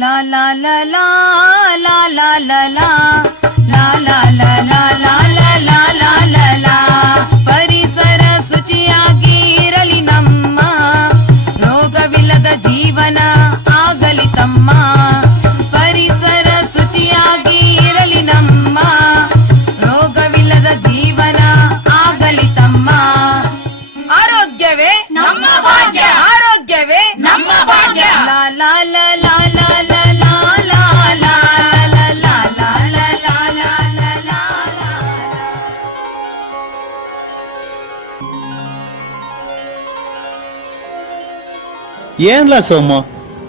ಲಾ ಲಾ ಲಾ ಲಾ ಲಾ ಲಾ ಲಾ ಲಾ ಲಾ ಲಾ ಲಾ ಲಾ ಲಾ ಲಾ ಲಾ ಲಾ ಲಾ. ಪರಿಸರ ಶುಚಿಯಾಗಿ ಇರಲಿ ನಮ್ಮ, ರೋಗವಿಲ್ಲದ ಜೀವನ ಆಗಲಿ ತಮ್ಮ. ಪರಿಸರ ಶುಚಿಯಾಗಿ ಇರಲಿ ನಮ್ಮ, ರೋಗವಿಲ್ಲದ ಜೀವನ ಆಗಲಿ ತಮ್ಮ. ಆರೋಗ್ಯವೇ ನಮ್ಮ ಭಾಗ್ಯ, ಆರೋಗ್ಯವೇ ನಮ್ಮ ಭಾಗ್ಯ. ಲಾ ಲಾ ಲಾ ಲಾ ಲಾ ಲಾ ಲಾ ಲಾ ಲಾ ಲಾ ಲಾ ಲಾ ಲಾ ಲಾ ಲಾ ಲಾ. ಏನ್ಲ ಸೋಮು,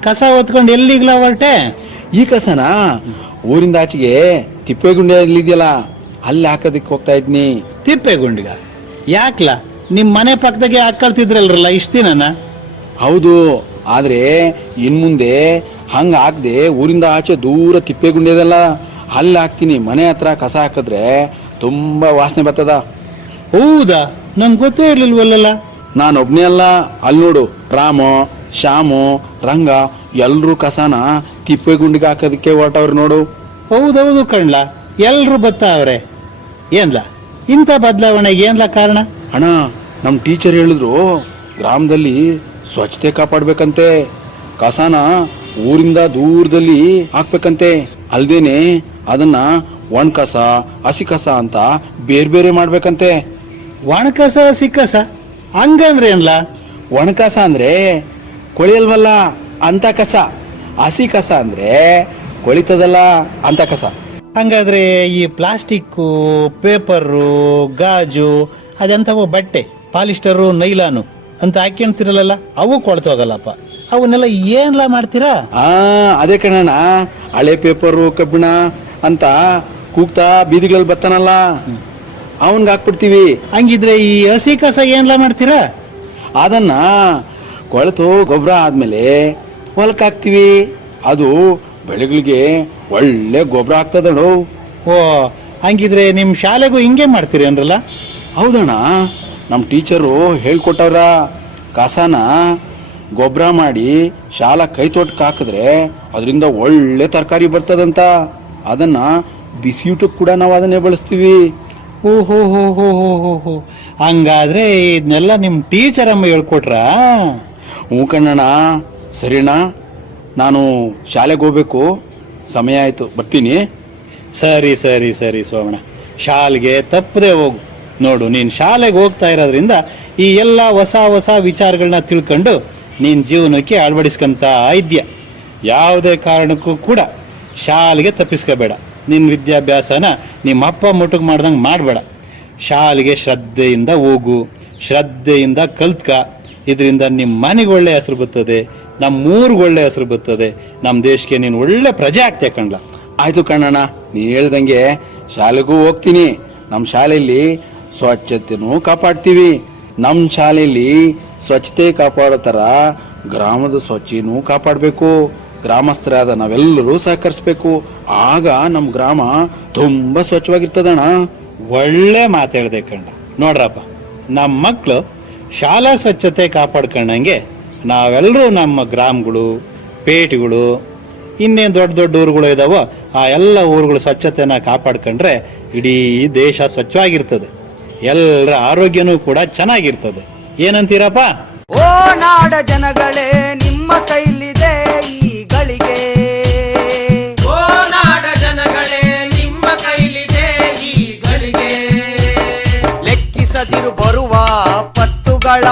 ಕಸ ಹೊತ್ಕೊಂಡು ಎಲ್ಲಿಗ್ಲ ಹೊರಟೆ? ಈ ಕಸನ ಊರಿಂದ ಆಚೆಗೆ ತಿಪ್ಪೇಗುಂಡಿ ಇದೆಯಲ್ಲ ಅಲ್ಲಿ ಹಾಕೋದಕ್ಕೆ ಹೋಗ್ತಾ ಇದ್ನಿ. ತಿಪ್ಪೇಗುಂಡಿಗ ಯಾಕ್ಲ? ನಿಮ್ ಮನೆ ಪಕ್ಕದಾಗೆ ಹಾಕಳ್ತಿದ್ರಲ್ರಲ್ಲ ಇಷ್ಟ ದಿನನ? ಹೌದು, ಆದ್ರೆ ಇನ್ ಮುಂದೆ ಹಂಗ ಹಾಕ್ದೆ ಊರಿಂದ ಆಚೆ ದೂರ ತಿಪ್ಪೇಗುಂಡಿ ಇದೆಲ್ಲ ಅಲ್ಲಿ ಹಾಕ್ತೀನಿ. ಮನೆ ಹತ್ರ ಕಸ ಹಾಕಿದ್ರೆ ತುಂಬಾ ವಾಸನೆ ಬರ್ತದ. ಹೌದಾ? ನಂಗೆ ಗೊತ್ತೇ ಇರ್ಲಿಲ್ವಲ್ಲ. ನಾನು ಒಬ್ನೇ ಅಲ್ಲ, ಅಲ್ಲಿ ನೋಡು ರಾಮು, ಶ್ಯಾಮು, ರಂಗ ಎಲ್ರು ಕಸನ ತಿಪ್ಪೇಗುಂಡಿಗೆ ಹಾಕೋದಕ್ಕೆ ಹೊರಟವ್ರು ನೋಡು. ಹೌದೌದು ಕಣ್ಲ, ಎಲ್ರು ಬತ್ತಾವ್ರೆ. ಏನ್ಲ ಇಂಥ ಬದಲಾವಣೆಗೆ ಏನ್ಲ ಕಾರಣ? ಅಣ್ಣ, ನಮ್ ಟೀಚರ್ ಹೇಳಿದ್ರು ಗ್ರಾಮದಲ್ಲಿ ಸ್ವಚ್ಛತೆ ಕಾಪಾಡ್ಬೇಕಂತೆ, ಕಸನ ಊರಿಂದ ದೂರದಲ್ಲಿ ಹಾಕ್ಬೇಕಂತೆ. ಅಲ್ದೇನೆ ಅದನ್ನ ಒಣ ಕಸ ಹಸಿ ಕಸ ಅಂತ ಬೇರೆ ಬೇರೆ ಮಾಡ್ಬೇಕಂತೆ. ಒಣ ಕಸ ಹಸಿ ಕಸ ಹಂಗಂದ್ರೆ ಏನ್ಲ? ಒಣ ಕಸ ಅಂದ್ರೆ ಕೊಳಿಯಲ್ವಲ್ಲ ಅಂತ ಕಸ, ಹಸಿ ಕಸ ಅಂದ್ರೆ ಕೊಳಿತದಲ್ಲ ಅಂತ ಕಸ. ಹಂಗಾದ್ರೆ ಈ ಪ್ಲಾಸ್ಟಿಕ್ಕು, ಪೇಪರು, ಗಾಜು, ಅದಂತವ ಬಟ್ಟೆ, ಪಾಲಿಸ್ಟರು, ನೈಲಾನು ಅಂತ ಹಾಕ್ಯಂತಿರಲ್ಲ, ಅವು ಕೊಳ್ತೋಗಲ್ಲಪ್ಪ. ಅವನ್ನೆಲ್ಲ ಏನ್ಲ ಮಾಡ್ತೀರಾ? ಅದೇ ಕಣಣ್ಣ, ಹಳೆ ಪೇಪರು, ಕಬ್ಬಿಣ ಅಂತ ಕೂಗ್ತಾ ಬೀದಿಗಳಲ್ಲಿ ಬರ್ತಾನಲ್ಲ, ಅವನ್ಗೆ ಹಾಕ್ಬಿಡ್ತೀವಿ. ಹಂಗಿದ್ರೆ ಈ ಹಸಿ ಕಸ ಏನ್ಲ ಮಾಡ್ತೀರಾ? ಅದನ್ನ ಕೊಳೆತು ಗೊಬ್ಬರ ಆದ್ಮೇಲೆ ಹೊಲಕ್ಕೆ ಹಾಕ್ತಿವಿ. ಅದು ಬೆಳೆಗಳಿಗೆ ಒಳ್ಳೆ ಗೊಬ್ಬರ ಆಗ್ತದಳು. ಓ, ಹಂಗಿದ್ರೆ ನಿಮ್ ಶಾಲೆಗೂ ಹಿಂಗೆ ಮಾಡ್ತೀರಿ ಅಂದ್ರಲ್ಲ? ಹೌದಣ್ಣ, ನಮ್ಮ ಟೀಚರು ಹೇಳ್ಕೊಟ್ಟವ್ರ, ಕಸನ ಗೊಬ್ಬರ ಮಾಡಿ ಶಾಲಾ ಕೈ ತೋಟಕ್ಕೆ ಹಾಕಿದ್ರೆ ಅದರಿಂದ ಒಳ್ಳೆ ತರಕಾರಿ ಬರ್ತದಂತ. ಅದನ್ನ ಬಿಸಿಯೂಟಕ್ಕೆ ಕೂಡ ನಾವು ಅದನ್ನೇ ಬಳಸ್ತೀವಿ. ಓಹೋ ಹೋ ಹೋ ಹೋ ಹೋ ಹೋ. ಹಂಗಾದ್ರೆ ಇದನ್ನೆಲ್ಲ ನಿಮ್ ಟೀಚರ್ ಅಮ್ಮ ಹೇಳ್ಕೊಟ್ರ? ಹ್ಞೂ ಕಣ್ಣಣ್ಣ. ಸರಿಣ್ಣ, ನಾನು ಶಾಲೆಗೆ ಹೋಗ್ಬೇಕು, ಸಮಯ ಆಯ್ತು, ಬರ್ತೀನಿ. ಸರಿ ಸರಿ ಸರಿ ಸೋಮಣ್ಣ, ಶಾಲೆಗೆ ತಪ್ಪದೆ ಹೋಗು. ನೋಡು, ನೀನ್ ಶಾಲೆಗೆ ಹೋಗ್ತಾ ಇರೋದ್ರಿಂದ ಈ ಎಲ್ಲ ಹೊಸ ಹೊಸ ವಿಚಾರಗಳನ್ನ ತಿಳ್ಕೊಂಡು ನೀನ್ ಜೀವನಕ್ಕೆ ಅಳವಡಿಸ್ಕೊಂತ ಇದ್ಯ. ಯಾವುದೇ ಕಾರಣಕ್ಕೂ ಕೂಡ ಶಾಲೆಗೆ ತಪ್ಪಿಸ್ಕೋಬೇಡ. ನಿನ್ನ ವಿದ್ಯಾಭ್ಯಾಸನ ನಿಮ್ಮ ಅಪ್ಪ ಮುಟ್ಟುಗೆ ಮಾಡ್ದಂಗೆ ಮಾಡಬೇಡ. ಶಾಲೆಗೆ ಶ್ರದ್ಧೆಯಿಂದ ಹೋಗು, ಶ್ರದ್ಧೆಯಿಂದ ಕಲ್ತ್ಕ. ಇದರಿಂದ ನಿಮ್ಮ ಮನೆಗೆ ಒಳ್ಳೆ ಹೆಸರು ಬರ್ತದೆ, ನಮ್ಮ ಊರಿಗೆ ಒಳ್ಳೆ ಹೆಸರು ಬರ್ತದೆ, ನಮ್ಮ ದೇಶಕ್ಕೆ ನೀನು ಒಳ್ಳೆ ಪ್ರಜೆ ಆಗ್ತೀಯ ಕಣ್ಲ. ಆಯ್ತು ಕಣ್ಣಣ್ಣ, ನೀ ಹೇಳ್ದಂಗೆ ಶಾಲೆಗೂ ಹೋಗ್ತೀನಿ. ನಮ್ಮ ಶಾಲೆಯಲ್ಲಿ ಸ್ವಚ್ಛತೆನೂ ಕಾಪಾಡ್ತೀವಿ. ನಮ್ಮ ಶಾಲೆಯಲ್ಲಿ ಸ್ವಚ್ಛತೆ ಕಾಪಾಡೋ ಥರ ಗ್ರಾಮದ ಸ್ವಚ್ಛನೂ ಕಾಪಾಡಬೇಕು. ಗ್ರಾಮಸ್ಥರಾದ ನಾವೆಲ್ಲರೂ ಸಹಕರಿಸ್ಬೇಕು. ಆಗ ನಮ್ಮ ಗ್ರಾಮ ತುಂಬ ಸ್ವಚ್ಛವಾಗಿರ್ತದಣ್ಣ. ಒಳ್ಳೆ ಮಾತಾಡ್ದೆ ಕಣ್ಣ. ನೋಡ್ರಪ್ಪ, ನಮ್ಮ ಮಕ್ಕಳು ಶಾಲಾ ಸ್ವಚ್ಛತೆ ಕಾಪಾಡ್ಕೊಂಡಂಗೆ ನಾವೆಲ್ಲರೂ ನಮ್ಮ ಗ್ರಾಮಗಳು, ಪೇಟೆಗಳು, ಇನ್ನೇನು ದೊಡ್ಡ ದೊಡ್ಡ ಊರುಗಳು ಇದಾವೋ ಆ ಎಲ್ಲ ಊರುಗಳ ಸ್ವಚ್ಛತೆನ ಕಾಪಾಡ್ಕೊಂಡ್ರೆ ಇಡೀ ದೇಶ ಸ್ವಚ್ಛವಾಗಿರ್ತದೆ, ಎಲ್ಲರ ಆರೋಗ್ಯನೂ ಕೂಡ ಚೆನ್ನಾಗಿರ್ತದೆ. ಏನಂತೀರಪ್ಪ? ಓ ನಾಡ ಜನಗಳೇ, ನಿಮ್ಮ ಕೈಲಿದೆ ಈ ಗಳಿಗೆ. ಓ ನಾಡ ಜನಗಳೇ, ನಿಮ್ಮ ಕೈಲಿದೆ ಈ ಗಳಿಗೆ. ಲೆಕ್ಕಿಸದಿರು ಬರುವ ಪತ್ತುಗಳ